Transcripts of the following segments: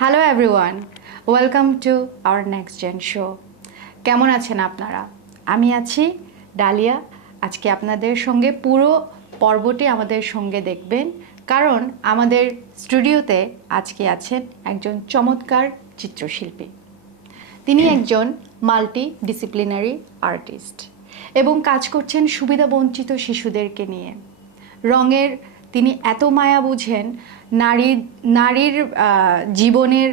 Hello everyone, welcome to our next gen show. কেমন আছেন আপনারা? আমি আছি ডালিয়া। আজকে আপনাদের সঙ্গে পুরো পর্বটি আমাদের সঙ্গে দেখবেন, কারণ আমাদের স্টুডিওতে আজকে আছেন একজন চমৎকার চিত্রশিল্পী। তিনি একজন মাল্টি ডিসিপ্লিনারি আর্টিস্ট এবং কাজ করছেন সুবিধাবঞ্চিত শিশুদেরকে নিয়ে। রঙের তিনি এত মায়া বুঝেন, নারীর জীবনের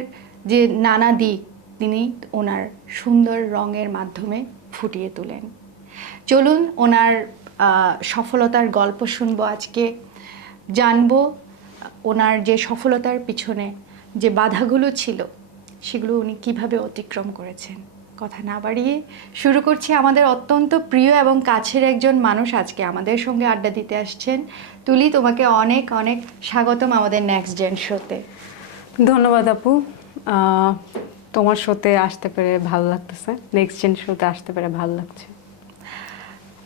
যে নানা দিক তিনি ওনার সুন্দর রঙের মাধ্যমে ফুটিয়ে তোলেন। চলুন ওনার সফলতার গল্প শুনবো আজকে, জানবো ওনার যে সফলতার পিছনে যে বাধাগুলো ছিল সেগুলো উনি কিভাবে অতিক্রম করেছেন। কথা না বাড়িয়ে শুরু করছি। আমাদের অত্যন্ত প্রিয় এবং কাছের একজন মানুষ আজকে আমাদের সঙ্গে আড্ডা দিতে আসছেন। তুলি, তোমাকে অনেক অনেক স্বাগতম আমাদের নেক্সট জেন শোতে। ধন্যবাদ আপু, তোমার শোতে আসতে পেরে ভালো লাগতেছে, নেক্সট জেন শোতে আসতে পেরে ভালো লাগছে,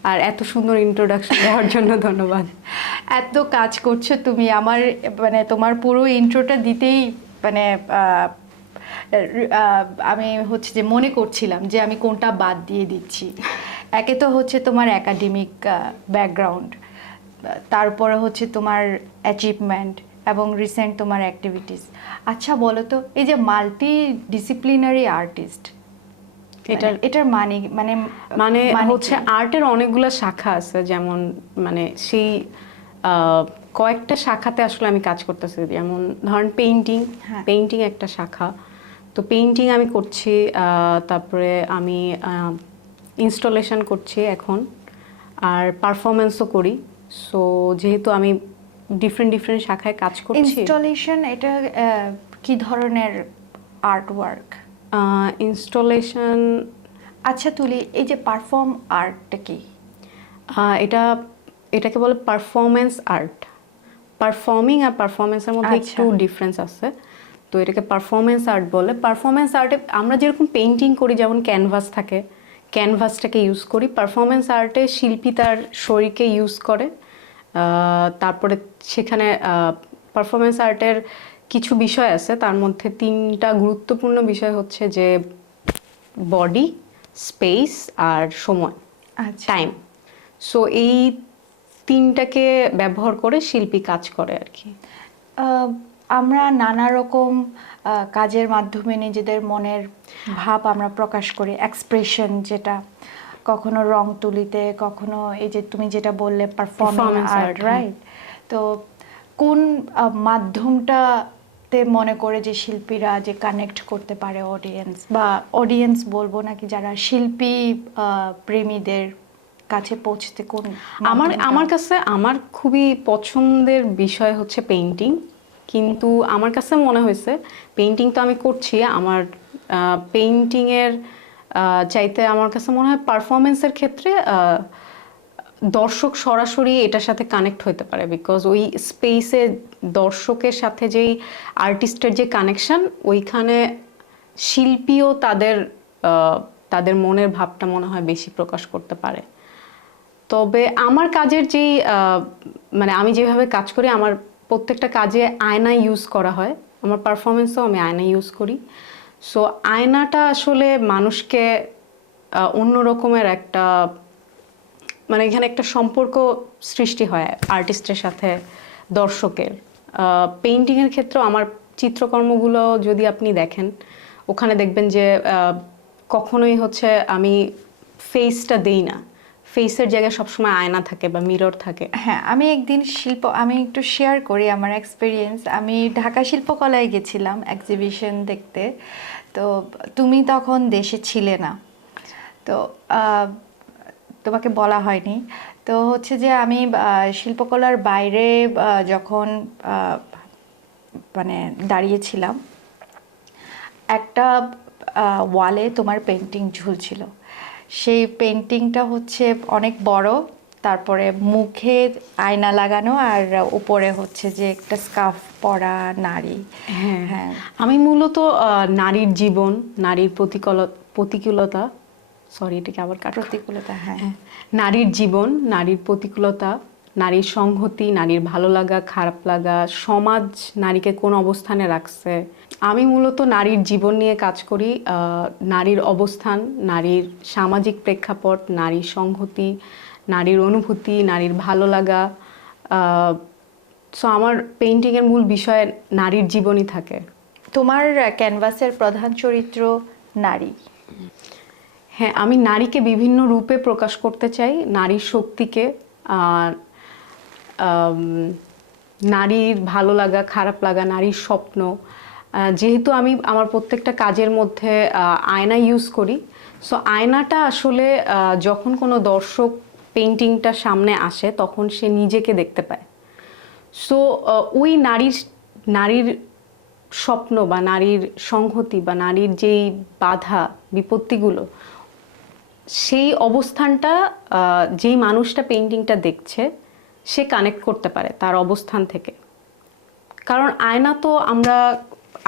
আর এত সুন্দর ইন্ট্রোডাকশন দেওয়ার জন্য ধন্যবাদ। এত কাজ করছো তুমি, আমার মানে তোমার পুরো ইন্ট্রোটা দিতেই মানে আমি হচ্ছে যে মনে করছিলাম যে আমি কোনটা বাদ দিয়ে দিচ্ছি। একে তো হচ্ছে তোমার একাডেমিক ব্যাকগ্রাউন্ড, তারপরে হচ্ছে তোমার অ্যাচিভমেন্ট এবং রিসেন্ট তোমার অ্যাক্টিভিটিস। আচ্ছা বলো তো, এই যে মাল্টি ডিসিপ্লিনারি আর্টিস্ট, এটার মানে মানে মানে হচ্ছে আর্টের অনেকগুলো শাখা আছে, যেমন মানে সেই কয়েকটা শাখাতে আসলে আমি কাজ করতেছি। যেমন ধরেন পেইন্টিং একটা শাখা, তো পেইন্টিং আমি করছি, তারপরে আমি ইনস্টলেশন করছি এখন, আর পারফরমেন্সও করি। সো যেহেতু আমি ডিফারেন্ট শাখায় কাজ করছি। ইনস্টলেশন এটা কি ধরনের আর্ট ওয়ার্ক? ইনস্টলেশন। আচ্ছা তুলি, এই যে পারফর্ম আর্টটা কি? এটাকে বলে পারফরমেন্স আর্ট। পারফর্মিং আর পারফরমেন্সের মধ্যে একটু ডিফারেন্স আছে, তো এটাকে পারফরমেন্স আর্ট বলে। পারফরমেন্স আর্টে আমরা যেরকম পেইন্টিং করি, যেমন ক্যানভাস থাকে, ক্যানভাসটাকে ইউজ করি। পারফরমেন্স আর্টে শিল্পী তার শরীরকে ইউজ করে। তারপরে সেখানে পারফরমেন্স আর্টের কিছু বিষয় আছে, তার মধ্যে 3টা গুরুত্বপূর্ণ বিষয় হচ্ছে যে বডি, স্পেস আর সময়, টাইম। সো এই 3টাকে ব্যবহার করে শিল্পী কাজ করে আর কি। আমরা নানা রকম কাজের মাধ্যমে নিজেদের মনের ভাব আমরা প্রকাশ করি, এক্সপ্রেশন, যেটা কখনো রং তুলিতে, কখনো এই যে তুমি যেটা বললে পারফর্মিং আর্ট, রাইট? তো কোন মাধ্যমটাতে মনে করে যে শিল্পীরা যে কানেক্ট করতে পারে অডিয়েন্স, বা অডিয়েন্স বলবো নাকি, যারা শিল্পী প্রেমীদের কাছে পৌঁছতে কোন? আমার কাছে আমার খুবই পছন্দের বিষয় হচ্ছে পেইন্টিং, কিন্তু আমার কাছে মনে হয়েছে পেইন্টিং তো আমি করছি, আমার পেইন্টিংয়ের চাইতে আমার কাছে মনে হয় পারফরমেন্সের ক্ষেত্রে দর্শক সরাসরি এটার সাথে কানেক্ট হতে পারে। বিকজ ওই স্পেসে দর্শকের সাথে যেই আর্টিস্টের যে কানেকশন, ওইখানে শিল্পীও তাদের মনের ভাবটা মনে হয় বেশি প্রকাশ করতে পারে। তবে আমার কাজের যেই মানে আমি যেভাবে কাজ করি, আমার প্রত্যেকটা কাজে আয়না ইউজ করা হয়। আমার পারফরমেন্সেও আমি আয়না ইউজ করি। সো আয়নাটা আসলে মানুষকে অন্য রকমের একটা, মানে এখানে একটা সম্পর্ক সৃষ্টি হয় আর্টিস্টের সাথে দর্শকের। পেইন্টিংয়ের ক্ষেত্রেও আমার চিত্রকর্মগুলো যদি আপনি দেখেন, ওখানে দেখবেন যে কখনোই হচ্ছে আমি ফেসটা দেই না, ফেসের জায়গায় সবসময় আয়না থাকে বা মিরর থাকে। হ্যাঁ, আমি একদিন আমি একটু শেয়ার করি আমার এক্সপিরিয়েন্স। আমি ঢাকা শিল্পকলায় গেছিলাম এক্সিবিশন দেখতে, তো তুমি তখন দেশে ছিলে না, তো তোমাকে বলা হয়নি। তো হচ্ছে যে আমি শিল্পকলার বাইরে যখন মানে দাঁড়িয়েছিলাম, একটা ওয়ালে তোমার পেন্টিং ঝুলছিল। সেই পেন্টিংটা হচ্ছে অনেক বড়, তারপরে মুখে আয়না লাগানো, আর উপরে হচ্ছে যে একটা স্কার্ফ পরা নারী। হ্যাঁ, আমি মূলত নারীর জীবন, নারীর প্রতিকূলতা, সরি এটাকে আবার প্রতিকূলতা, হ্যাঁ, নারীর জীবন, নারীর প্রতিকূলতা, নারীর সংহতি, নারীর ভালো লাগা, খারাপ লাগা, সমাজ নারীকে কোন অবস্থানে রাখছে। আমি মূলত নারীর জীবন নিয়ে কাজ করি, নারীর অবস্থান, নারীর সামাজিক প্রেক্ষাপট, নারীর সংহতি, নারীর অনুভূতি, নারীর ভালো লাগা। সো আমার পেইন্টিংয়ের মূল বিষয় নারীর জীবনই থাকে। তোমার ক্যানভাসের প্রধান চরিত্র নারী। হ্যাঁ, আমি নারীকে বিভিন্ন রূপে প্রকাশ করতে চাই, নারীর শক্তিকে, নারীর ভালো লাগা, খারাপ লাগা, নারীর স্বপ্ন। যেহেতু আমি আমার প্রত্যেকটা কাজের মধ্যে আয়না ইউজ করি, সো আয়নাটা আসলে যখন কোনো দর্শক পেইন্টিংটা সামনে আসে তখন সে নিজেকে দেখতে পায়। সো ওই নারীর স্বপ্ন বা নারীর সংহতি বা নারীর যেই বাধা বিপত্তিগুলো, সেই অবস্থানটা যেই মানুষটা পেইন্টিংটা দেখছে সে কানেক্ট করতে পারে তার অবস্থান থেকে। কারণ আয়না তো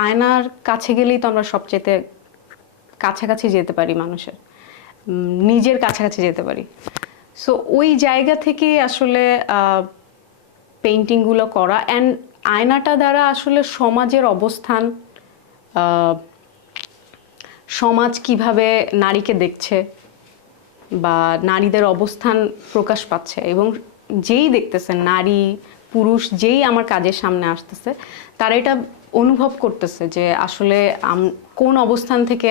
আয়নার কাছে গেলেই তো আমরা সবচেয়ে কাছাকাছি যেতে পারি, মানুষের নিজের কাছাকাছি যেতে পারি। সো ওই জায়গা থেকে আসলে পেইন্টিংগুলো করা, অ্যান্ড আয়নাটা দ্বারা আসলে সমাজের অবস্থান, সমাজ কিভাবে নারীকে দেখছে বা নারীদের অবস্থান প্রকাশ পাচ্ছে, এবং যেই দেখতেছে নারী পুরুষ যেই আমার কাজের সামনে আসতেছে তারা এটা অনুভব করতেছে যে আসলে কোন অবস্থান থেকে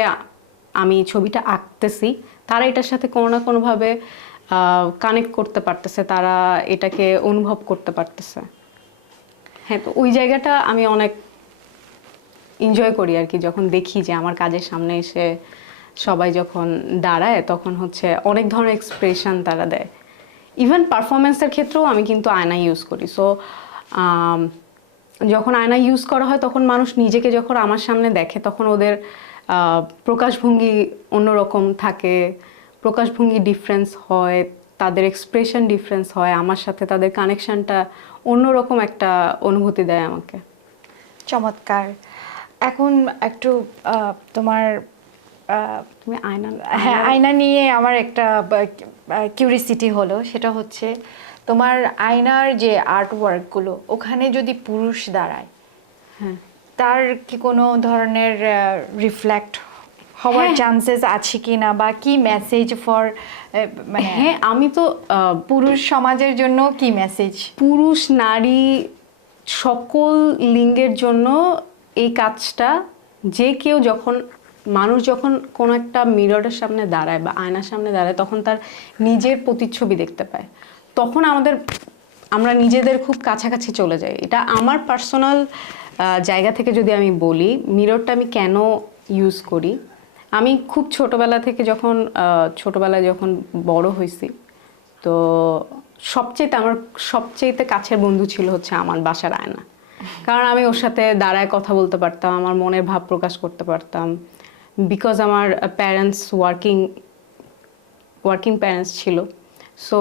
আমি ছবিটা আঁকতেছি, তারা এটার সাথে কোনো না কোনোভাবে কানেক্ট করতে পারতেছে, তারা এটাকে অনুভব করতে পারতেছে। হ্যাঁ, তো ওই জায়গাটা আমি অনেক এনজয় করি আর কি, যখন দেখি যে আমার কাজের সামনে এসে সবাই যখন দাঁড়ায় তখন হচ্ছে অনেক ধরনের এক্সপ্রেশন তারা দেয়। ইভেন পারফরমেন্সের ক্ষেত্রেও আমি কিন্তু আয়না ইউজ করি। সো যখন আয়না ইউজ করা হয় তখন মানুষ নিজেকে যখন আমার সামনে দেখে তখন ওদের প্রকাশভঙ্গি অন্যরকম থাকে, প্রকাশভঙ্গি ডিফারেন্স হয়, তাদের এক্সপ্রেশন ডিফারেন্স হয়, আমার সাথে তাদের কানেকশনটা অন্যরকম একটা অনুভূতি দেয় আমাকে। চমৎকার। এখন একটু তোমার তুমি আয়না, হ্যাঁ, আয়না নিয়ে আমার একটা কিউরিসিটি হলো, সেটা হচ্ছে তোমার আয়নার যে আর্ট ওয়ার্কগুলো, ওখানে যদি পুরুষ দাঁড়ায়, হ্যাঁ, তার কি কোনো ধরনের রিফ্লেক্ট হওয়ার হ্যাঁ। চান্সেস আছে কি না, বা কি মেসেজ ফর মানে হ্যাঁ, আমি তো পুরুষ সমাজের জন্য কি মেসেজ? পুরুষ নারী সকল লিঙ্গের জন্য এই কাজটা, যে কেউ মানুষ যখন কোনো একটা মিররের সামনে দাঁড়ায় বা আয়নার সামনে দাঁড়ায় তখন তার নিজের প্রতিচ্ছবি দেখতে পায়, তখন আমরা নিজেদের খুব কাছাকাছি চলে যাই। এটা আমার পার্সোনাল জায়গা থেকে যদি আমি বলি, মিররটা আমি কেন ইউজ করি, আমি খুব ছোটবেলায় যখন বড় হয়েছি, তো আমার সবচেয়ে কাছের বন্ধু ছিল হচ্ছে আমার বাসার আয়না। কারণ আমি ওর সাথে দাঁড়ায় কথা বলতে পারতাম, আমার মনের ভাব প্রকাশ করতে পারতাম, বিকজ আমার প্যারেন্টস ওয়ার্কিং প্যারেন্টস ছিল। সো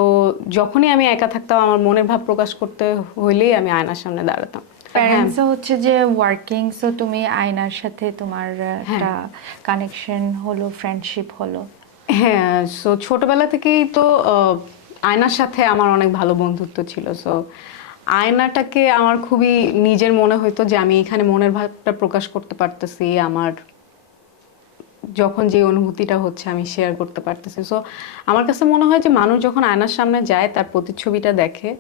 যখনই আমি একা থাকতাম আমার মনের ভাব প্রকাশ করতে হইলেই আমি আয়নার সামনে দাঁড়াতাম। প্যারেন্টস হচ্ছে যে ওয়ার্কিং, সো তুমি আয়নার সাথে তোমার একটা কানেকশন হলো, ফ্রেন্ডশিপ হলো। হ্যাঁ, সো ছোটবেলা থেকেই তো আয়নার সাথে আমার অনেক ভালো বন্ধুত্ব ছিল। সো আয়নাটাকে আমার খুবই নিজের মনে হইতো যে আমি এখানে মনের ভাবটা প্রকাশ করতে পারতেছি, আমার যখন যে অনুভূতিটা হচ্ছে আমি শেয়ার করতে পারতেছি। সো আমার কাছে মনে হয় যে মানুষ যখন আয়নার সামনে যায় তার প্রতিচ্ছবিটা দেখে,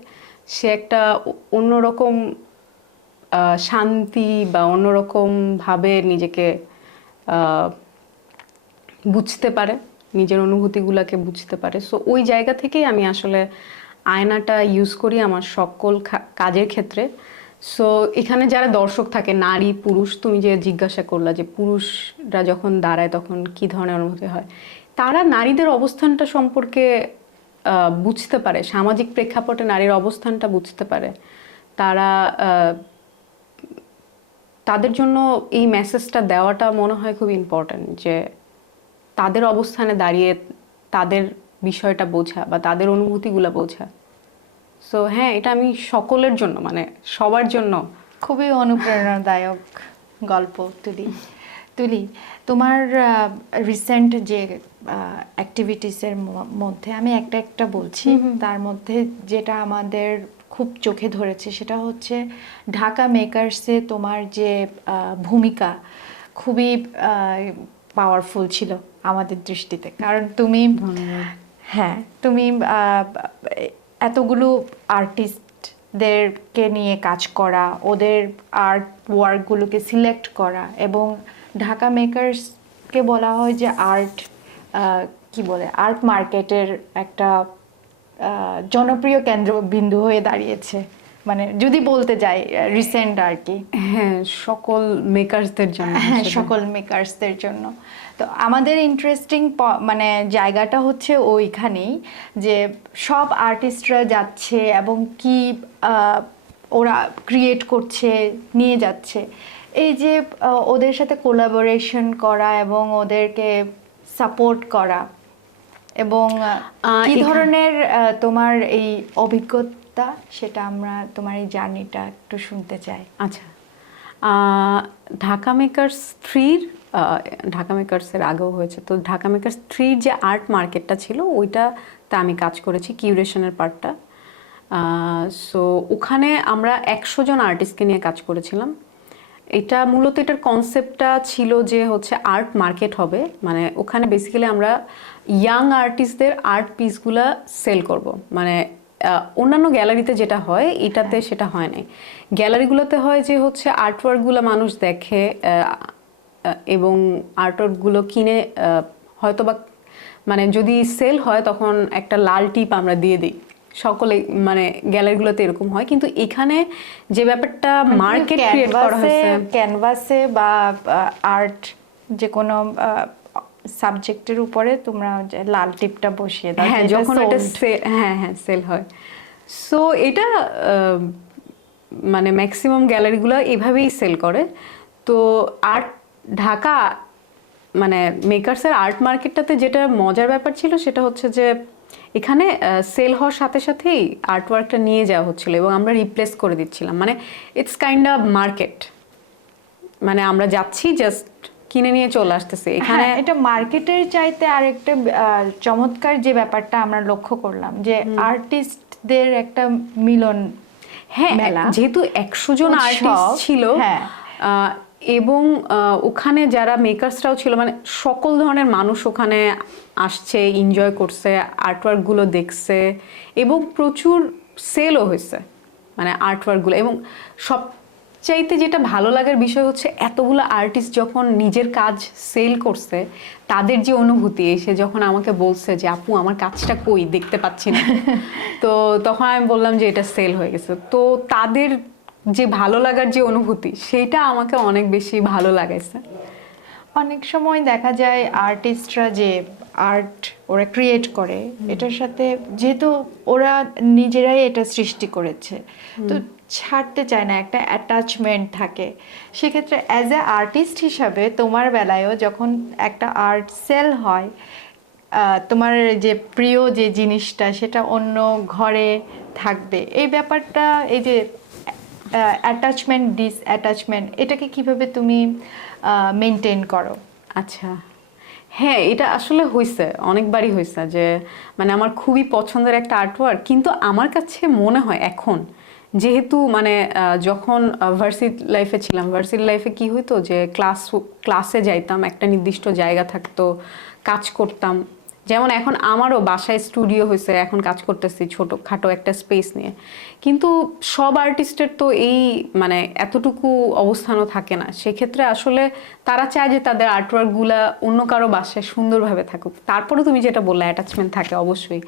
সে একটা অন্যরকম শান্তি বা অন্যরকম ভাবে নিজেকে বুঝতে পারে, নিজের অনুভূতিগুলোকে বুঝতে পারে। সো ওই জায়গা থেকেই আমি আসলে আয়নাটা ইউজ করি আমার সকল কাজের ক্ষেত্রে। সো এখানে যারা দর্শক থাকে, নারী পুরুষ, তুমি যে জিজ্ঞাসা করলা যে পুরুষরা যখন দাঁড়ায় তখন কি ধরনের অনুভূতি হয়, তারা নারীদের অবস্থানটা সম্পর্কে বুঝতে পারে, সামাজিক প্রেক্ষাপটে নারীর অবস্থানটা বুঝতে পারে। তাদের জন্য এই মেসেজটা দেওয়াটা মনে হয় খুব ইম্পর্ট্যান্ট, যে তাদের অবস্থানে দাঁড়িয়ে তাদের বিষয়টা বোঝা বা তাদের অনুভূতিগুলো বোঝা। সো হ্যাঁ, এটা আমি সকলের জন্য, মানে সবার জন্য খুবই অনুপ্রেরণাদায়ক গল্প তুলি। তুলি, তোমার রিসেন্ট যে অ্যাক্টিভিটিসের মধ্যে আমি একটা একটা বলছি, তার মধ্যে যেটা আমাদের খুব চোখে ধরেছে সেটা হচ্ছে ঢাকা মেকার্সে তোমার যে ভূমিকা খুবই পাওয়ারফুল ছিল আমাদের দৃষ্টিতে। কারণ তুমি, হ্যাঁ, তুমি এতগুলো আর্টিস্টদেরকে নিয়ে কাজ করা, ওদের আর্ট ওয়ার্কগুলোকে সিলেক্ট করা, এবং ঢাকা মেকার্সকে বলা হয় যে আর্ট, কি বলে, আর্ট মার্কেটের একটা জনপ্রিয় কেন্দ্রবিন্দু হয়ে দাঁড়িয়েছে, মানে যদি বলতে যাই রিসেন্ট আর কি। হ্যাঁ, সকল মেকার্সদের জন্য। হ্যাঁ, সকল মেকার্সদের জন্য। তো আমাদের ইন্টারেস্টিং মানে জায়গাটা হচ্ছে ওইখানেই, যে সব আর্টিস্টরা যাচ্ছে এবং কি ওরা ক্রিয়েট করছে, নিয়ে যাচ্ছে। এই যে ওদের সাথে কোলাবোরেশন করা এবং ওদেরকে সাপোর্ট করা, এবং কি ধরনের তোমার এই অভিজ্ঞতা, সেটা আমরা তোমার এই জার্নিটা একটু শুনতে চাই। আচ্ছা, ঢাকা মেকার্স 3, ঢাকা মেকার্সের আগেও হয়েছে, তো ঢাকা মেকার্স 3 যে আর্ট মার্কেটটা ছিল ওইটাতে আমি কাজ করেছি কিউরেশনের পার্টটা। সো ওখানে আমরা 100 জন আর্টিস্টকে নিয়ে কাজ করেছিলাম। এটা মূলত এটার কনসেপ্টটা ছিল যে হচ্ছে আর্ট মার্কেট হবে, মানে ওখানে বেসিক্যালি আমরা ইয়াং আর্টিস্টদের আর্ট পিসগুলা সেল করব। মানে অন্যান্য গ্যালারিতে যেটা হয় এটাতে সেটা হয় নাই। গ্যালারিগুলোতে হয় যে হচ্ছে আর্টওয়ার্কগুলো মানুষ দেখে এবং আর্টওয়ার্কগুলো কিনে হয়তোবা, মানে যদি সেল হয় তখন একটা লাল টিপ আমরা দিয়ে দিই, সকলে মানে গ্যালারিগুলোতে এরকম হয়। কিন্তু এখানে যে ব্যাপারটা মার্কেট ক্রিয়েট করা হয়েছে, ক্যানভাসে বা আর্ট যে কোনো সাবজেক্টের উপরে তোমরা লাল টিপটা বসিয়ে দাও, হ্যাঁ, যখন এটা সেল হয়। সো এটা মানে ম্যাক্সিমাম গ্যালারিগুলো এভাবেই সেল করে। তো আর্ট ঢাকা মানে মেকার্সের আর্ট মার্কেটটাতে যেটা মজার ব্যাপার ছিল সেটা হচ্ছে যে এখানে সেল হওয়ার সাথে সাথেই আর্টওয়ার্কটা নিয়ে যাওয়া হচ্ছিল এবং আমরা রিপ্লেস করে দিচ্ছিলাম। মানে ইটস কাইন্ড অফ মার্কেট, মানে আমরা যাচ্ছি জাস্ট কিনে নিয়ে চলে আসতেছি এখানে। এটা মার্কেটের চাইতে আরেকটা চমৎকার যে ব্যাপারটা আমরা লক্ষ্য করলাম, যে আর্টিস্টদের একটা মিলন। হ্যাঁ, যেহেতু 100 জন আর্টিস্ট ছিল, এবং ওখানে যারা মেকার্সরাও ছিল, মানে সকল ধরনের মানুষ ওখানে আসছে, এনজয় করছে, আর্টওয়ার্কগুলো দেখছে এবং প্রচুর সেলও হয়েছে মানে আর্টওয়ার্কগুলো। এবং সবচাইতে যেটা ভালো লাগার বিষয় হচ্ছে এতগুলো আর্টিস্ট যখন নিজের কাজ সেল করছে, তাদের যে অনুভূতি, এসে যখন আমাকে বলছে যে আপু আমার কাজটা কই, দেখতে পাচ্ছি না, তো তখন আমি বললাম যে এটা সেল হয়ে গেছে। তো তাদের যে ভালো লাগার যে অনুভূতি, সেটা আমাকে অনেক বেশি ভালো লাগাইছে। অনেক সময় দেখা যায় আর্টিস্টরা যে আর্ট ওরা ক্রিয়েট করে, এটার সাথে যেহেতু ওরা নিজেরাই এটা সৃষ্টি করেছে, তো ছাড়তে চায় না, একটা অ্যাটাচমেন্ট থাকে। সেক্ষেত্রে অ্যাজ এ আর্টিস্ট হিসাবে তোমার বেলায়ও যখন একটা আর্ট সেল হয়, তোমার যে প্রিয় যে জিনিসটা সেটা অন্য ঘরে থাকবে, এই ব্যাপারটা, এই যে অ্যাটাচমেন্ট ডিসঅ্যাটাচমেন্ট, এটাকে কিভাবে তুমি মেনটেন করো? আচ্ছা, হ্যাঁ, এটা আসলে হয়েছে, অনেকবারই হয়েছে যে মানে আমার খুবই পছন্দের একটা আর্টওয়ার্ক, কিন্তু আমার কাছে মনে হয় এখন যেহেতু মানে যখন ভার্সিটি লাইফে ছিলাম, ভার্সিটি লাইফে কি হইতো যে ক্লাসে যাইতাম, একটা নির্দিষ্ট জায়গা থাকতো, কাজ করতাম। যেমন এখন আমারও বাসায় স্টুডিও হয়েছে, এখন কাজ করতেছি ছোটোখাটো একটা স্পেস নিয়ে। কিন্তু সব আর্টিস্টের তো এই মানে এতটুকু অবস্থানও থাকে না। সেক্ষেত্রে আসলে তারা চায় যে তাদের আর্টওয়ার্কগুলা অন্য কারো বাসায় সুন্দরভাবে থাকুক। তারপরে তুমি যেটা বললে, অ্যাটাচমেন্ট থাকে, অবশ্যই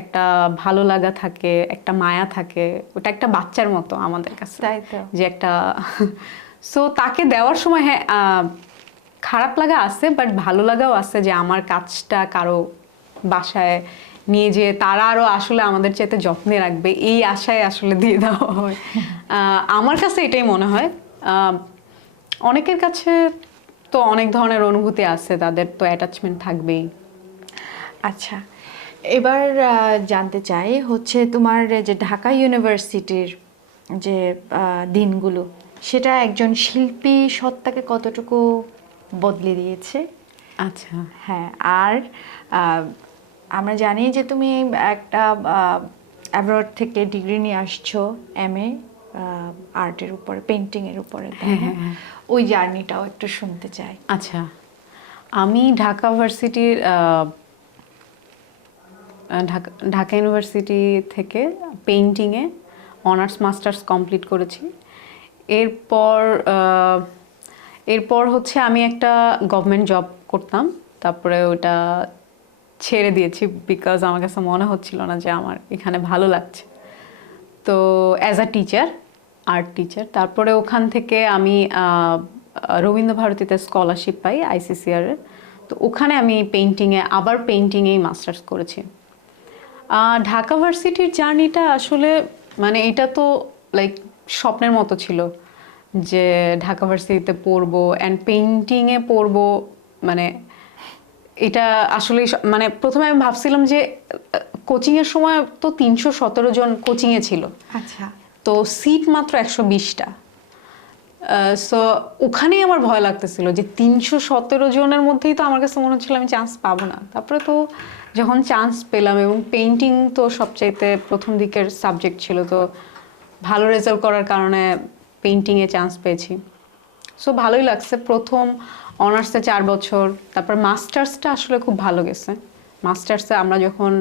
একটা ভালো লাগা থাকে, একটা মায়া থাকে, ওটা একটা বাচ্চার মতো আমাদের কাছে, তাই তো, যে একটা সো তাকে দেওয়ার সময় হ্যাঁ খারাপ লাগা আছে, বাট ভালো লাগাও আছে যে আমার কাজটা কারো বাসায় নিয়ে যে তারা আরো আসলে আমাদের চাইতে যত্নে রাখবে, এই আশায় আসলে দিয়ে দেওয়া হয়। আমার কাছে এটাই মনে হয়। অনেকের কাছে তো অনেক ধরনের অনুভূতি আছে, তাদের তো অ্যাটাচমেন্ট থাকবেই। আচ্ছা, এবার জানতে চাই হচ্ছে তোমার যে ঢাকা ইউনিভার্সিটির যে দিনগুলো, সেটা একজন শিল্পী সত্তাকে কতটুকু বদলে দিয়েছে। আচ্ছা। হ্যাঁ, আর আমরা জানি যে তুমি একটা অ্যাব্রড থেকে ডিগ্রি নিয়ে আসছো, MA আর্টের উপরে, পেন্টিংয়ের উপরে, তাই না? ওই জার্নিটাও একটু শুনতে চাই। আচ্ছা, আমি ঢাকা ভার্সিটির ঢাকা ইউনিভার্সিটি থেকে পেইন্টিংয়ে অনার্স মাস্টার্স কমপ্লিট করেছি। এরপর এরপর হচ্ছে আমি একটা গভর্নমেন্ট জব করতাম, তারপরে ওটা ছেড়ে দিয়েছি বিকজ আমার কাছে মনে হচ্ছিল না যে আমার এখানে ভালো লাগছে। তো as a teacher, art teacher, তারপরে ওখান থেকে আমি রবীন্দ্রভারতীতে স্কলারশিপ পাই ICCR এর। তো ওখানে আমি আবার পেইন্টিংয়েই মাস্টার্স করেছি। ঢাকা ভার্সিটির জার্নিটা আসলে মানে এটা তো লাইক স্বপ্নের মতো ছিল যে ঢাকা ভার্সিটিতে পড়বো অ্যান্ড পেইন্টিংয়ে পড়বো। মানে এটা আসলে মানে প্রথমে আমি ভাবছিলাম যে কোচিংয়ের সময় তো 317 জন কোচিংয়ে ছিল, আচ্ছা। তো সিট মাত্র 120টা। সো ওখানেই আমার ভয় লাগতেছিল যে 317 জনের মধ্যেই তো আমার কাছে মনে হচ্ছিল আমি চান্স পাবো না। তারপরে তো যখন চান্স পেলাম, এবং পেইন্টিং তো সবচাইতে প্রথম দিকের সাবজেক্ট ছিল, তো ভালো রেজাল্ট করার কারণে পেইন্টিংয়ে চান্স পেয়েছি। সো ভালোই লাগছে। প্রথম অনার্সে 4 বছর, তারপর মাস্টার্সটা আসলে খুব ভালো গেছে। মাস্টার্সে আমরা যখন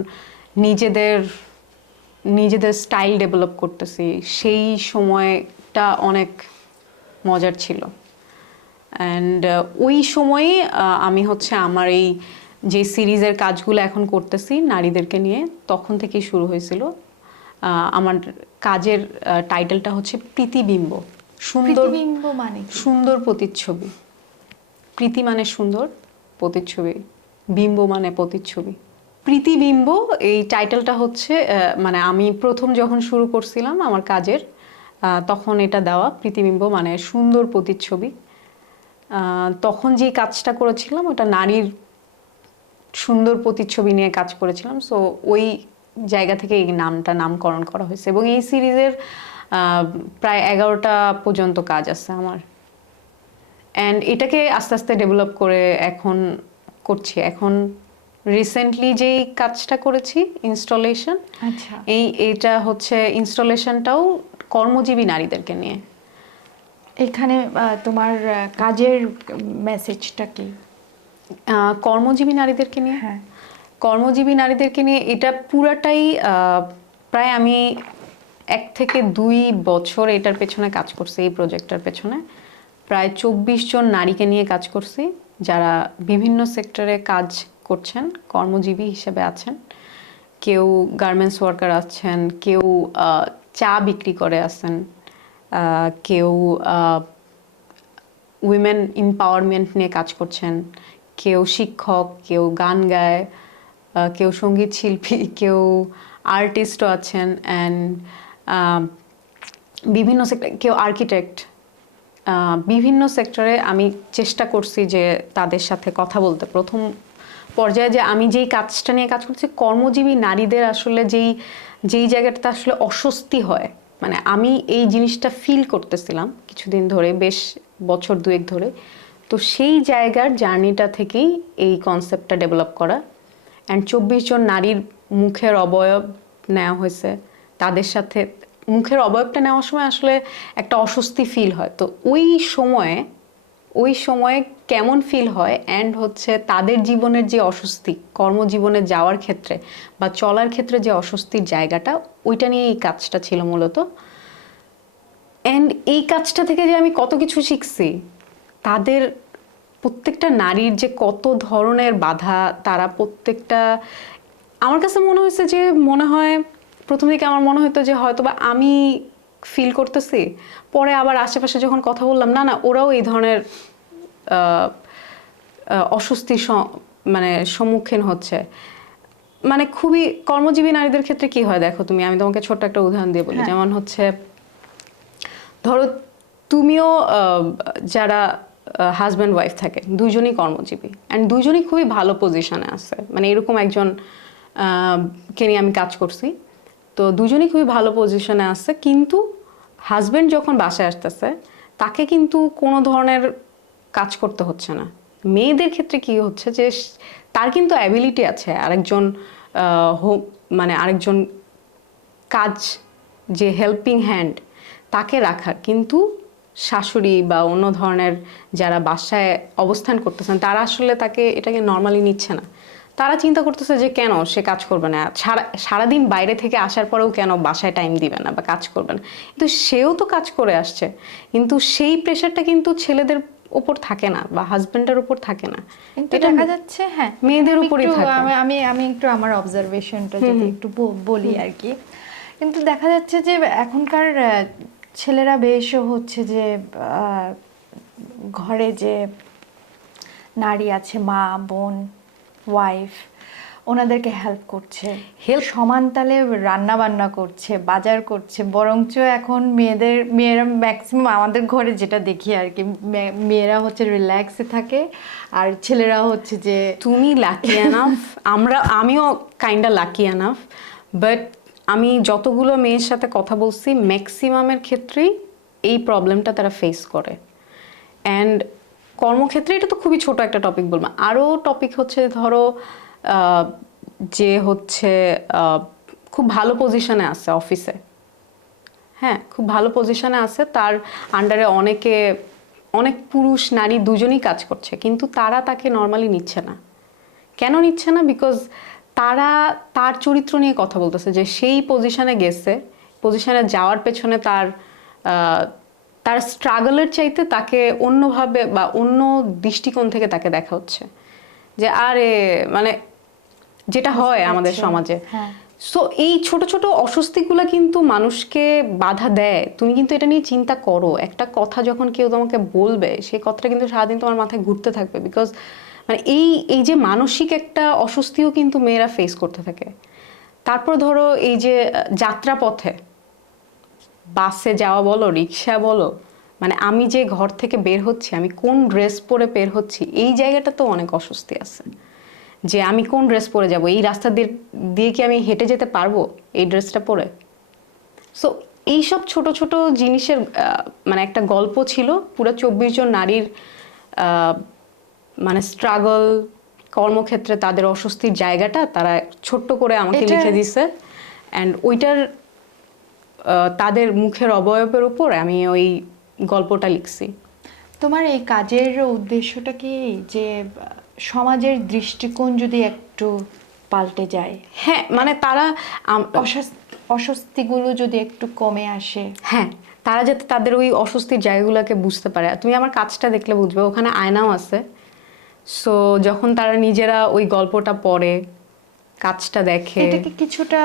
নিজেদের স্টাইল ডেভেলপ করতেছি, সেই সময়টা অনেক মজার ছিল। অ্যান্ড ওই সময়ে আমি হচ্ছে আমার এই যে সিরিজের কাজগুলো এখন করতেছি নারীদেরকে নিয়ে, তখন থেকেই শুরু হয়েছিল। আমার কাজের টাইটেলটা হচ্ছে প্রীতিবিম্ব। প্রতিবিম্ব মানে কি? সুন্দর প্রতিচ্ছবি। প্রীতি মানে সুন্দর, প্রতিচ্ছবি, বিম্ব মানে প্রতিচ্ছবি। প্রীতিবিম্ব এই টাইটেলটা হচ্ছে মানে আমি প্রথম যখন শুরু করছিলাম আমার কাজের, তখন এটা দেওয়া, প্রীতিবিম্ব মানে সুন্দর প্রতিচ্ছবি। তখন যে কাজটা করেছিলাম ওটা নারীর সুন্দর প্রতিচ্ছবি নিয়ে কাজ করেছিলাম। সো ওই জায়গা থেকে এই নামকরণ করা হয়েছে, এবং এই সিরিজের প্রায় 11টা পর্যন্ত কাজ আছে আমার। অ্যান্ড এটাকে আস্তে আস্তে ডেভেলপ করে এখন করছি। এখন রিসেন্টলি যেই কাজটা করেছি ইনস্টলেশন, আচ্ছা। এটা হচ্ছে ইনস্টলেশনটাও কর্মজীবী নারীদেরকে নিয়ে। এখানে তোমার কাজের মেসেজটা কি? কর্মজীবী নারীদেরকে নিয়ে, হ্যাঁ, কর্মজীবী নারীদেরকে নিয়ে এটা পুরাটাই প্রায় আমি 1 থেকে 2 বছর এটার পেছনে কাজ করছি। এই প্রজেক্টটার পেছনে প্রায় 24 জন নারীকে নিয়ে কাজ করছি, যারা বিভিন্ন সেক্টরে কাজ করছেন, কর্মজীবী হিসেবে আছেন। কেউ গার্মেন্টস ওয়ার্কার আছেন, কেউ চা বিক্রি করে আছেন, কেউ উইমেন এম্পাওয়ারমেন্ট নিয়ে কাজ করছেন, কেউ শিক্ষক, কেউ গান গায়, কেউ সঙ্গীত শিল্পী, কেউ আর্টিস্টও আছেন, অ্যান্ড বিভিন্ন সেক্টর, কেউ আর্কিটেক্ট। বিভিন্ন সেক্টরে আমি চেষ্টা করছি যে তাদের সাথে কথা বলতে। প্রথম পর্যায়ে যে আমি যেই কাজটা নিয়ে কাজ করছি, কর্মজীবী নারীদের আসলে যেই জায়গাটাতে আসলে অস্বস্তি হয়, মানে আমি এই জিনিসটা ফিল করতেছিলাম কিছুদিন ধরে, বেশ বছর 2 ধরে। তো সেই জায়গার জার্নিটা থেকেই এই কনসেপ্টটা ডেভেলপ করা। অ্যান্ড 24 জন নারীর মুখের অবয়ব নেওয়া হয়েছে। তাদের সাথে মুখের অবয়বটা নেওয়ার সময় আসলে একটা অস্বস্তি ফিল হয়। তো ওই সময়ে কেমন ফিল হয়, অ্যান্ড হচ্ছে তাদের জীবনের যে অস্বস্তি, কর্মজীবনে যাওয়ার ক্ষেত্রে বা চলার ক্ষেত্রে যে অস্বস্তির জায়গাটা, ওইটা নিয়ে এই কাজটা ছিল মূলত। অ্যান্ড এই কাজটা থেকে যে আমি কত কিছু শিখছি, তাদের প্রত্যেকটা নারীর যে কত ধরনের বাধা, তারা প্রত্যেকটা, আমার কাছে মনে হয়েছে যে প্রথম দিকে আমার মনে হতো যে হয়তোবা আমি ফিল করতেছি, পরে আবার আশেপাশে যখন কথা বললাম, না ওরাও এই ধরনের অস্বস্তির মানে সম্মুখীন হচ্ছে। মানে খুবই কর্মজীবী নারীদের ক্ষেত্রে কি হয় দেখো তুমি, আমি তোমাকে ছোট্ট একটা উদাহরণ দিয়ে বলি। যেমন হচ্ছে ধরো তুমিও যারা হাজব্যান্ড ওয়াইফ থাকে, দুইজনই কর্মজীবী অ্যান্ড দুইজনই খুবই ভালো পজিশনে আছে। মানে এরকম একজন কে নিয়ে আমি কাজ করছি। তো দুজনই খুবই ভালো পজিশনে আছে, কিন্তু হাজব্যান্ড যখন বাসায় আসতেছে, তাকে কিন্তু কোনো ধরনের কাজ করতে হচ্ছে না। মেয়েদের ক্ষেত্রে কি হচ্ছে যে তার কিন্তু অ্যাবিলিটি আছে আরেকজন মানে আরেকজন কাজ, যে হেল্পিং হ্যান্ড তাকে রাখার, কিন্তু শাশুড়ি বা অন্য ধরনের যারা বাসায় অবস্থান করতেছেন তারা আসলে তাকে এটাকে নর্মালি নিচ্ছে না। তারা চিন্তা করতেছে যে কেন সে কাজ করবে না, সারাদিন বাইরে থেকে আসার পরেও কেন বাসায় টাইম দিবে না বা কাজ করবে না। কিন্তু সেও তো কাজ করে আসছে, কিন্তু সেই প্রেশারটা কিন্তু ছেলেদের উপর থাকে না বা হাজবেন্ডের উপর থাকে না। কিন্তু এটা দেখা যাচ্ছে হ্যাঁ মেয়েদের উপরই থাকে। আমি একটু আমার অবজারভেশনটা যদি একটু বলি আর কি। কিন্তু দেখা যাচ্ছে যে এখনকার ছেলেরা বেশ হচ্ছে যে ঘরে যে নারী আছে, মা বোন ওয়াইফ, ওনাদেরকে হেল্প করছে, সমান তালে রান্না বান্না করছে, বাজার করছে। বরঞ্চ এখন মেয়েরা ম্যাক্সিমাম আমাদের ঘরে যেটা দেখি আর কি, মেয়েরা হচ্ছে রিল্যাক্সে থাকে আর ছেলেরা হচ্ছে যে তুমি লাকি এনাফ, আমিও কাইন্ডা লাকি এনাফ, বাট আমি যতগুলো মেয়ের সাথে কথা বলছি ম্যাক্সিমামের ক্ষেত্রেই এই প্রবলেমটা তারা ফেস করে। অ্যান্ড কর্মক্ষেত্রে এটা তো খুবই ছোট একটা টপিক বলবো, আরও টপিক হচ্ছে ধরো যে হচ্ছে খুব ভালো পজিশনে আছে অফিসে, হ্যাঁ খুব ভালো পজিশনে আছে, তার আন্ডারে অনেক পুরুষ নারী দুজনেই কাজ করছে, কিন্তু তারা তাকে নর্মালি নিচ্ছে না। কেন নিচ্ছে না? বিকজ তারা তার চরিত্র নিয়ে কথা বলতেছে, যে সেই পজিশনে গেছে, পজিশনে যাওয়ার পেছনে তার স্ট্রাগলের চাইতে তাকে অন্যভাবে বা অন্য দৃষ্টিকোণ থেকে তাকে দেখা হচ্ছে, যে আরে মানে যেটা হয় আমাদের সমাজে। সো এই ছোট ছোট অস্বস্তিগুলো কিন্তু মানুষকে বাধা দেয়। তুমি কিন্তু এটা নিয়ে চিন্তা করো, একটা কথা যখন কেউ তোমাকে বলবে সেই কথাটা কিন্তু সারাদিন তোমার মাথায় ঘুরতে থাকবে, বিকজ মানে এই যে মানসিক একটা অস্বস্তিও কিন্তু মেয়েরা ফেস করতে থাকে। তারপর ধরো এই যে যাত্রাপথে বাসে যাওয়া বলো, রিক্সা বলো, মানে আমি যে ঘর থেকে বের হচ্ছি, আমি কোন ড্রেস পরে বের হচ্ছি, এই জায়গাটা তো অনেক অস্বস্তি আছে, যে আমি কোন ড্রেস পরে যাব, এই রাস্তা দিয়ে কি আমি হেঁটে যেতে পারবো এই ড্রেসটা পরে। সো এইসব ছোট ছোট জিনিসের মানে একটা গল্প ছিল পুরো 24 জন নারীর মানে স্ট্রাগল, কর্মক্ষেত্রে তাদের অস্বস্তির জায়গাটা তারা ছোট্ট করে আমাকে লিখে দিছে। অ্যান্ড ওইটার তাদের মুখের অবয়বের উপর আমি ওই গল্পটা লিখছি। তোমার এই কাজের উদ্দেশ্যটা কি যে সমাজের দৃষ্টিকোণ যদি একটু পাল্টে যায়? হ্যাঁ, মানে তারা অস্বস্তিগুলো যদি একটু কমে আসে, হ্যাঁ তারা যাতে তাদের ওই অস্বস্তির জায়গাগুলোকে বুঝতে পারে। তুমি আমার কাজটা দেখলে বুঝবে, ওখানে আয়নাও আছে। সো যখন তারা নিজেরা ওই গল্পটা পড়ে, কাজটা দেখে, এটা কি কিছুটা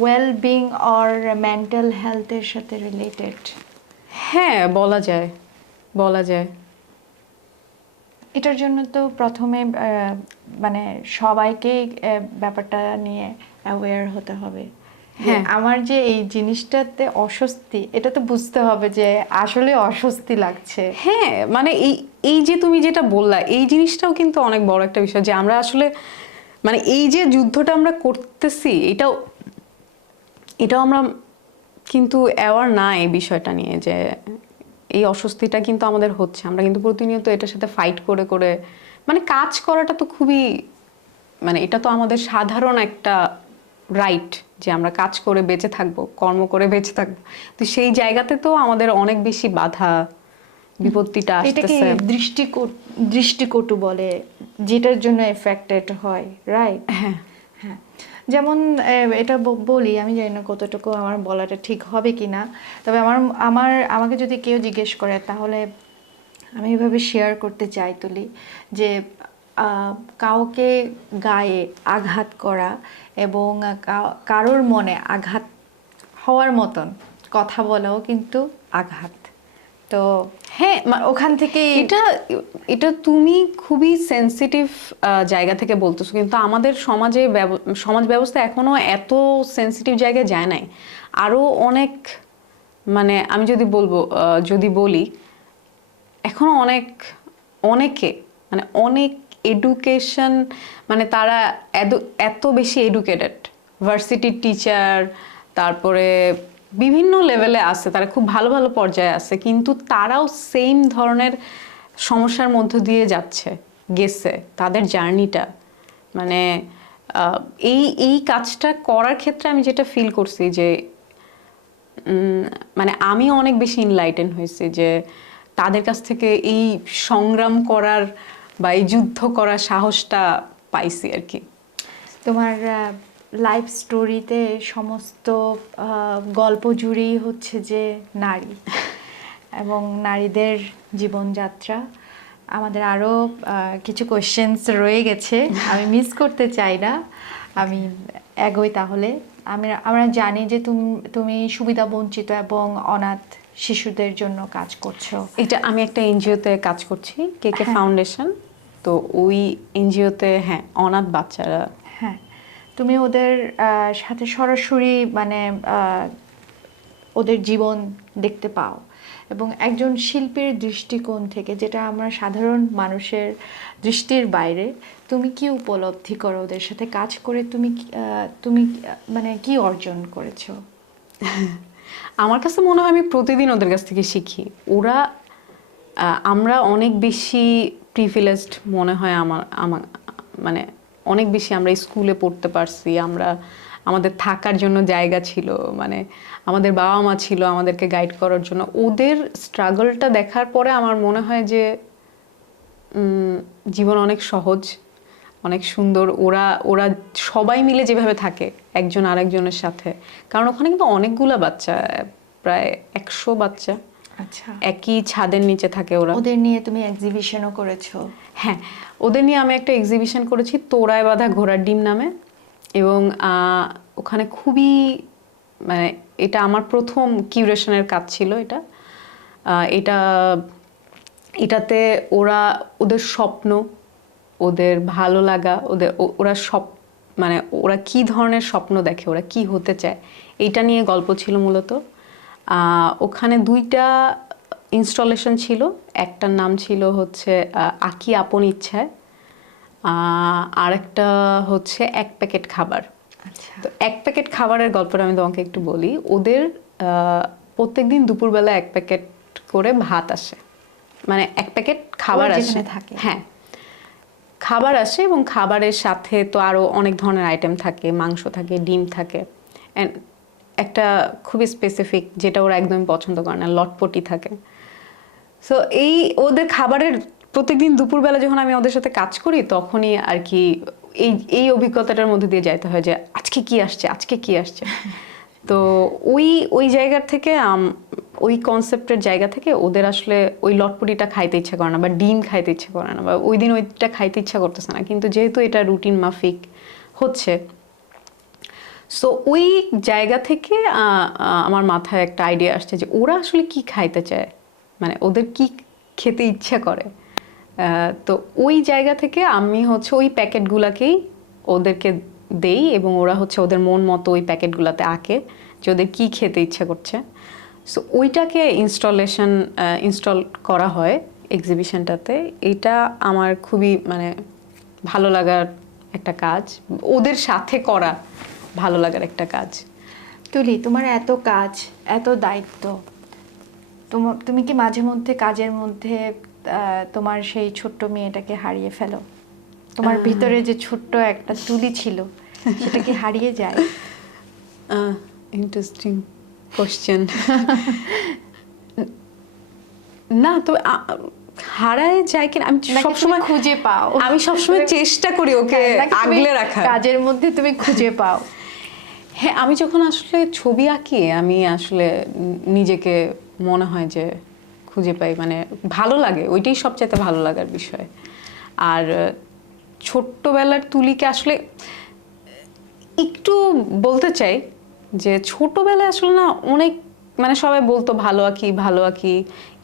ওয়েল বিং অর মেন্টাল হেলথের সাথে রিলেটেড? হ্যাঁ বলা যায়। এটার জন্য তো প্রথমে মানে সবাইকে ব্যাপারটা নিয়ে অ্যাওয়্যার হতে হবে। হ্যাঁ, আমার যে এই জিনিসটাতে অস্বস্তি, এটা তো বুঝতে হবে যে আসলে অস্বস্তি লাগছে। হ্যাঁ, মানে এই যে তুমি যেটা বললা, এই জিনিসটাও কিন্তু অনেক বড় একটা বিষয়, যে আমরা আসলে মানে এই যে যুদ্ধটা আমরা করতেছি, এটাও আমরা কিন্তু অ্যাওয়ার না এই বিষয়টা নিয়ে, যে এই অস্বস্তিটা কিন্তু আমাদের হচ্ছে। আমরা কিন্তু প্রতিনিয়ত এটার সাথে ফাইট করে করে, মানে কাজ করাটা তো খুবই, মানে এটা তো আমাদের সাধারণ একটা রাইট, যে আমরা কাজ করে বেঁচে থাকবো, কর্ম করে বেঁচে থাকবো। তো সেই জায়গাতে তো আমাদের অনেক বেশি বাধা বিপত্তিটা আসতেছে। এটাকে দৃষ্টিকটু বলে, যেটার জন্য এফেক্টেড হয়, রাইট? হ্যাঁ হ্যাঁ, যেমন এটা বলি, আমি জানি না কতটুকু আমার বলাটা ঠিক হবে কিনা, তবে আমাকে যদি কেউ জিজ্ঞেস করে তাহলে আমি এভাবে শেয়ার করতে চাই তুলি, যে কাউকে গায়ে আঘাত করা এবং কারোর মনে আঘাত হওয়ার মতন কথা বলাও কিন্তু আঘাত। তো হ্যাঁ, ওখান থেকে এটা তুমি খুবই সেনসিটিভ জায়গা থেকে বলতেছো, কিন্তু আমাদের সমাজ ব্যবস্থা এখনো এত সেনসিটিভ জায়গায় যায় নাই। আরো অনেক, মানে আমি যদি বলি এখনো অনেকে মানে অনেক এডুকেশন, মানে তারা এত বেশি এডুকেটেড, ভার্সিটির টিচার, তারপরে বিভিন্ন লেভেলে আছে, তারা খুব ভালো ভালো পর্যায়ে আছে, কিন্তু তারাও সেম ধরনের সমস্যার মধ্য দিয়ে যাচ্ছে। গেছে, তাদের জার্নিটা, মানে এই এই কাজটা করার ক্ষেত্রে আমি যেটা ফিল করছি যে মানে আমি অনেক বেশি ইনলাইটেন হয়েছি যে তাদের কাছ থেকে এই সংগ্রাম করার বা এই যুদ্ধ করার সাহসটা পাইছি আর কি। তোমার লাইফ স্টোরিতে সমস্ত গল্প জুড়েই হচ্ছে যে নারী এবং নারীদের জীবনযাত্রা। আমাদের আরও কিছু কোয়েশ্চেন্স রয়ে গেছে, আমি মিস করতে চাই না, আমি এগোই তাহলে। আমরা জানি যে তুমি সুবিধা বঞ্চিত এবং অনাথ শিশুদের জন্য কাজ করছো। এটা আমি একটা এনজিওতে কাজ করছি, কেকে ফাউন্ডেশন। তো ওই এনজিওতে অনাথ বাচ্চারা। হ্যাঁ, তুমি ওদের সাথে সরাসরি মানে ওদের জীবন দেখতে পাও এবং একজন শিল্পীর দৃষ্টিকোণ থেকে, যেটা আমরা সাধারণ মানুষের দৃষ্টির বাইরে, তুমি কি উপলব্ধি করো ওদের সাথে কাজ করে? তুমি মানে কি অর্জন করেছো? আমার কাছে মনে হয় আমি প্রতিদিন ওদের কাছ থেকে শিখি। ওরা আমরা অনেক বেশি প্রিভিলেজড মনে হয় আমার আমার মানে অনেক বেশি আমরা স্কুলে পড়তে পারছি, আমাদের থাকার জন্য জায়গা ছিল, মানে আমাদের বাবা মা ছিল আমাদেরকে গাইড করার জন্য। ওদের স্ট্রাগলটা দেখার পরে আমার মনে হয় যে জীবন অনেক সহজ, অনেক সুন্দর। ওরা ওরা সবাই মিলে যেভাবে থাকে একজন আরেকজনের সাথে, কারণ ওখানে কিন্তু অনেকগুলা বাচ্চা, প্রায় 100 বাচ্চা আচ্ছা, একই ছাদের নিচে থাকে ওরা। ওদের নিয়ে তুমি এক্সিবিশনও করেছো? হ্যাঁ, ওদের নিয়ে আমি একটা এক্সিবিশন করেছি, তোড়ায় বাঁধা ঘোড়ার ডিম নামে। এবং ওখানে খুবই মানে এটা আমার প্রথম কিউরেশনের কাজ ছিল। এটাতে ওদের স্বপ্ন, ওদের ভালো লাগা, ওরা মানে ওরা কি ধরনের স্বপ্ন দেখে, ওরা কি হতে চায়, এইটা নিয়ে গল্প ছিল মূলত। ওখানে 2টা ইনস্টলেশন ছিল, একটার নাম ছিল হচ্ছে আঁকি আপন ইচ্ছায়, আর একটা হচ্ছে 1 প্যাকেট খাবার। আচ্ছা, তো 1 প্যাকেট খাবারের গল্পটা আমি তোমাকে একটু বলি। ওদের প্রত্যেকদিন দুপুরবেলা 1 প্যাকেট করে ভাত আসে, মানে 1 প্যাকেট খাবার আসে। হ্যাঁ, খাবার আসে এবং খাবারের সাথে তো আরো অনেক ধরনের আইটেম থাকে, মাংস থাকে, ডিম থাকে, এন্ড একটা খুবই স্পেসিফিক যেটা ওরা একদমই পছন্দ করে না, লটপটি থাকে। সো এই ওদের খাবারের প্রত্যেকদিন দুপুরবেলা যখন আমি ওদের সাথে কাজ করি, তখনই আর কি এই অভিজ্ঞতাটার মধ্যে দিয়ে যাইতে হয় যে আজকে কি আসছে, আজকে কি আসছে। তো ওই জায়গার থেকে, ওই কনসেপ্টের জায়গা থেকে ওদের আসলে ওই লটপটিটা খাইতে ইচ্ছা করে না, বা ডিম খাইতে ইচ্ছা করে না, বা ওই দিন ওইটা খাইতে ইচ্ছা করতেছে না, কিন্তু যেহেতু এটা রুটিন মাফিক হচ্ছে, সো ওই জায়গা থেকে আমার মাথায় একটা আইডিয়া আসছে যে ওরা আসলে কি খাইতে চায়, মানে ওদের কি খেতে ইচ্ছা করে। তো ওই জায়গা থেকে আমি হচ্ছে ওই প্যাকেটগুলাকেই ওদেরকে দেই এবং ওরা হচ্ছে ওদের মন মতো ওই প্যাকেটগুলাতে আঁকে যে ওদের কি খেতে ইচ্ছা করছে। সো ওইটাকে ইনস্টল করা হয় এক্সিবিশনটাতে। এটা আমার খুবই মানে ভালো লাগার একটা কাজ, ওদের সাথে করা ভালো লাগার একটা কাজ। তুলি, তোমার এত কাজ, এত দায়িত্ব, তুমি কি মাঝে মধ্যে কাজের মধ্যে তোমার সেই ছোট্ট মেয়েটাকে হারিয়ে ফেলো? তোমার ভিতরে যে ছোট্ট একটা তুলি ছিল, সেটা কি হারিয়ে যায়? Interesting question. না, তো হারায় যায় কিনা আমি সবসময় খুঁজে পাও? আমি সবসময় চেষ্টা করি ওকে আগলে রাখার। কাজের মধ্যে তুমি খুঁজে পাও? হ্যাঁ, আমি যখন আসলে ছবি আঁকি, আমি আসলে নিজেকে মনে হয় যে খুঁজে পাই, মানে ভালো লাগে, ওইটাই সবচেয়ে ভালো লাগার বিষয়। আর ছোট্টবেলার তুলিকে আসলে একটু বলতে চাই যে ছোটবেলায় আসলে না অনেক, মানে সবাই বলতো ভালো আঁকি ভালো আঁকি,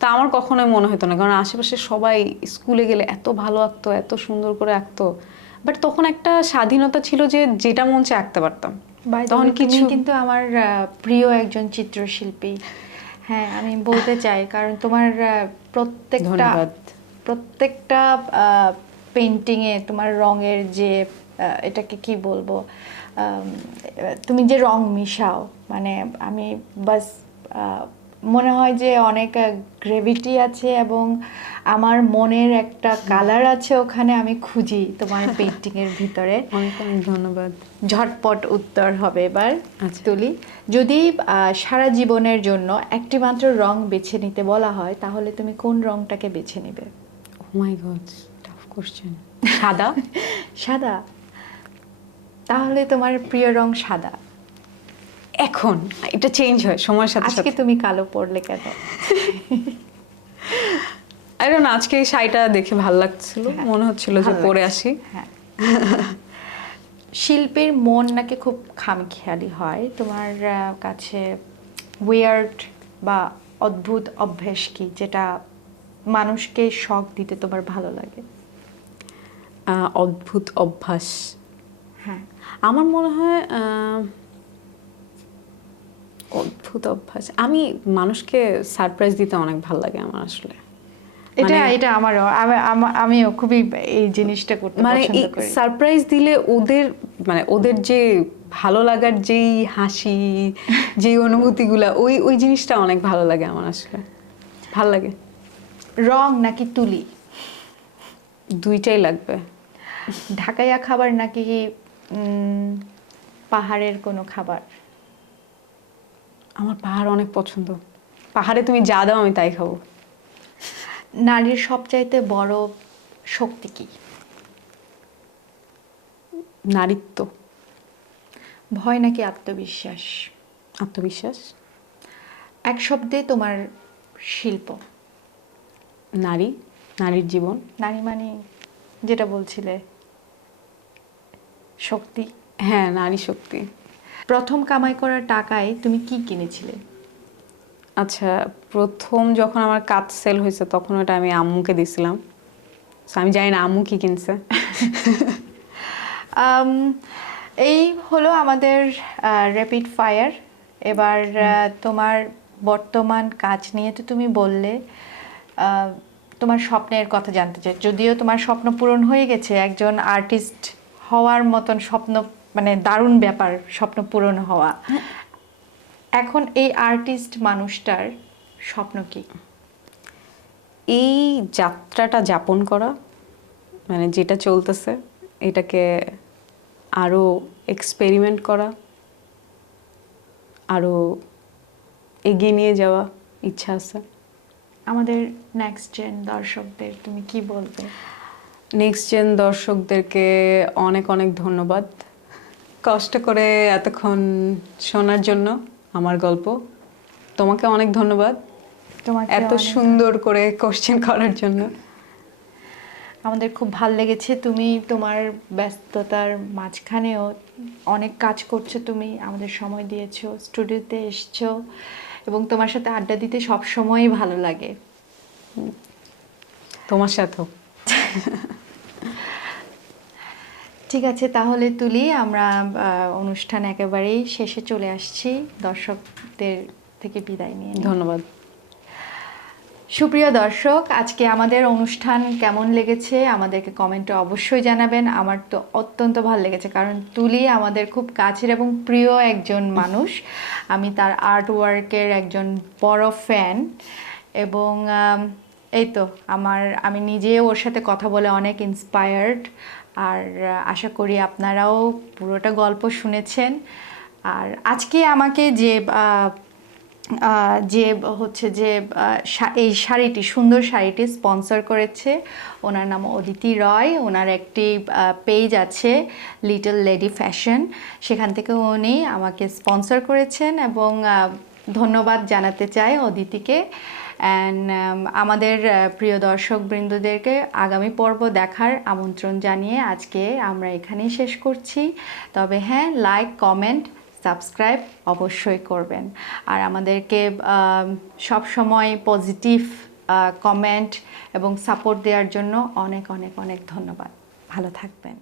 তা আমার কখনোই মনে হতো না, কারণ আশেপাশে সবাই স্কুলে গেলে এত ভালো আঁকতো, এত সুন্দর করে আঁকতো। বাট তখন একটা স্বাধীনতা ছিল যে যেটা মন চায় আঁকতে পারতাম। তখন কিছু কিন্তু আমার প্রিয় একজন চিত্রশিল্পী, হ্যাঁ আমি বলতে চাই, কারণ তোমার প্রত্যেকটা পেন্টিংয়ে তোমার রঙের যে এটাকে কি বলবো, তুমি যে রং মিশাও, মানে আমি বাস মনে হয় যে অনেক গ্রেভিটি আছে এবং আমার মনের একটা কালার আছে ওখানে, আমি খুঁজি তোমার পেইন্টিং এর ভিতরে। অনেক অনেক ধন্যবাদ। ঝটপট উত্তর হবে এবার। আচ্ছা। তুলি, যদি সারা জীবনের জন্য একটি মাত্র রং বেছে নিতে বলা হয় তাহলে তুমি কোন রংটাকে বেছে নেবে? ও মাই গড, টাফ কোশ্চেন। সাদা। সাদা? তাহলে তোমার প্রিয় রং সাদা? এখন এটা চেঞ্জ হয় সময়ের সাথে আজকে সাথে। তুমি কালো পরলে কেন? আই ডোন্ট নো, আজকে এই শাড়িটা দেখে ভালো লাগছিল, হ্যাঁ, মনে হচ্ছিল যে ভালো পরে লাগছে। আসি। হ্যাঁ। শিল্পীর মন নাকি খুব খামখেয়ালি হয়, তোমার কাছে উইয়ার্ড বা অদ্ভুত অভ্যেস কি যেটা মানুষকে শখ দিতে তোমার ভালো লাগে? অদ্ভুত অভ্যাস, হ্যাঁ। আমার মনে হয় অদ্ভুত অভ্যাস, আমি মানুষকে সারপ্রাইজ দিতে অনেক ভালো লাগে আমার আসলে। এটা মানে- এটা আমারও, আমিও খুবই এই জিনিসটা করতে মানে পছন্দ এই করি। সারপ্রাইজ দিলে ওদের, মানে ওদের যে ভালো লাগার যেই হাসি, যেই অনুভূতিগুলা, ওই ওই জিনিসটা অনেক ভালো লাগে আমার আসলে, ভালো লাগে। রং নাকি তুলি? দুইটাই লাগবে। ঢাকাইয়া খাবার নাকি পাহাড়ের কোনো খাবার? আমার পাহাড় অনেক পছন্দ, পাহাড়ে তুমি যা দাও আমি তাই খাবো। নারীর সবচাইতে বড় শক্তি কি? নারীত্ব। ভয় নাকি আত্মবিশ্বাস? আত্মবিশ্বাস। এক শব্দে তোমার শিল্প? নারী, নারীর জীবন। নারী মানে যেটা বলছিলে শক্তি। হ্যাঁ, নারী শক্তি। প্রথম কামাই করা টাকায় তুমি কি কিনেছিলে? আচ্ছা, প্রথম যখন আমার কাজ সেল হয়েছে তখন ওটা আমি আম্মুকে দিয়েছিলাম। So, আমি জানি না আম্মু কি কিনছে। এই হলো আমাদের র্যাপিড ফায়ার। এবার তোমার বর্তমান কাজ নিয়ে তো তুমি বললে, তোমার স্বপ্নের কথা জানতে চাই। যদিও তোমার স্বপ্ন পূরণ হয়ে গেছে, একজন আর্টিস্ট হওয়ার মতন স্বপ্ন, মানে দারুণ ব্যাপার স্বপ্ন পূরণ হওয়া। এখন এই আর্টিস্ট মানুষটার স্বপ্ন কি? এই যাত্রাটা যাপন করা, মানে যেটা চলতেছে এটাকে আরো এক্সপেরিমেন্ট করা, আরো এগিয়ে নিয়ে যাওয়া ইচ্ছা আছে। আমাদের নেক্সট জেন দর্শকদের তুমি কি বলবে? নেক্সট জেন দর্শকদেরকে অনেক অনেক ধন্যবাদ কষ্ট করে এতক্ষণ শোনার জন্য আমার গল্প। তোমাকে অনেক ধন্যবাদ তোমাকে এত অনেক সুন্দর করে কোশ্চেন করার জন্য। আমাদের খুব ভাল লেগেছে, তুমি তোমার ব্যস্ততার মাঝখানেও অনেক কাজ করছো, তুমি আমাদের সময় দিয়েছো, স্টুডিওতে এসছো এবং তোমার সাথে আড্ডা দিতে সব সময়ই ভালো লাগে। তোমার সাথেও। ঠিক আছে, তাহলে তুলি, আমরা অনুষ্ঠান একেবারেই শেষে চলে আসছি, দর্শকদের থেকে বিদায় নিয়ে নিই। ধন্যবাদ। সুপ্রিয় দর্শক, আজকে আমাদের অনুষ্ঠান কেমন লেগেছে আমাদেরকে কমেন্টে অবশ্যই জানাবেন। আমার তো অত্যন্ত ভালো লেগেছে, কারণ তুলি আমাদের খুব কাছের এবং প্রিয় একজন মানুষ। আমি তার আর্ট ওয়ার্কের একজন বড় ফ্যান এবং এই তো আমি নিজেও ওর সাথে কথা বলে অনেক ইন্সপায়ার্ড। আর আশা করি আপনারাও পুরোটা গল্প শুনেছেন। আর আজকে আমাকে যে হচ্ছে যে এই শাড়িটি, সুন্দর শাড়িটি স্পন্সর করেছে, ওনার নাম অদিতি রয়। ওনার একটি পেজ আছে লিটল লেডি ফ্যাশন, সেখান থেকে উনি আমাকে স্পন্সর করেছেন এবং ধন্যবাদ জানাতে চাই অদিতিকে। অ্যান্ড আমাদের প্রিয় দর্শকবৃন্দদেরকে আগামী পর্ব দেখার আমন্ত্রণ জানিয়ে আজকে আমরা এখানেই শেষ করছি। তবে হ্যাঁ, লাইক, কমেন্ট, সাবস্ক্রাইব অবশ্যই করবেন। আর আমাদেরকে সব সময় পজিটিভ কমেন্ট এবং সাপোর্ট দেওয়ার জন্য অনেক অনেক অনেক ধন্যবাদ। ভালো থাকবেন।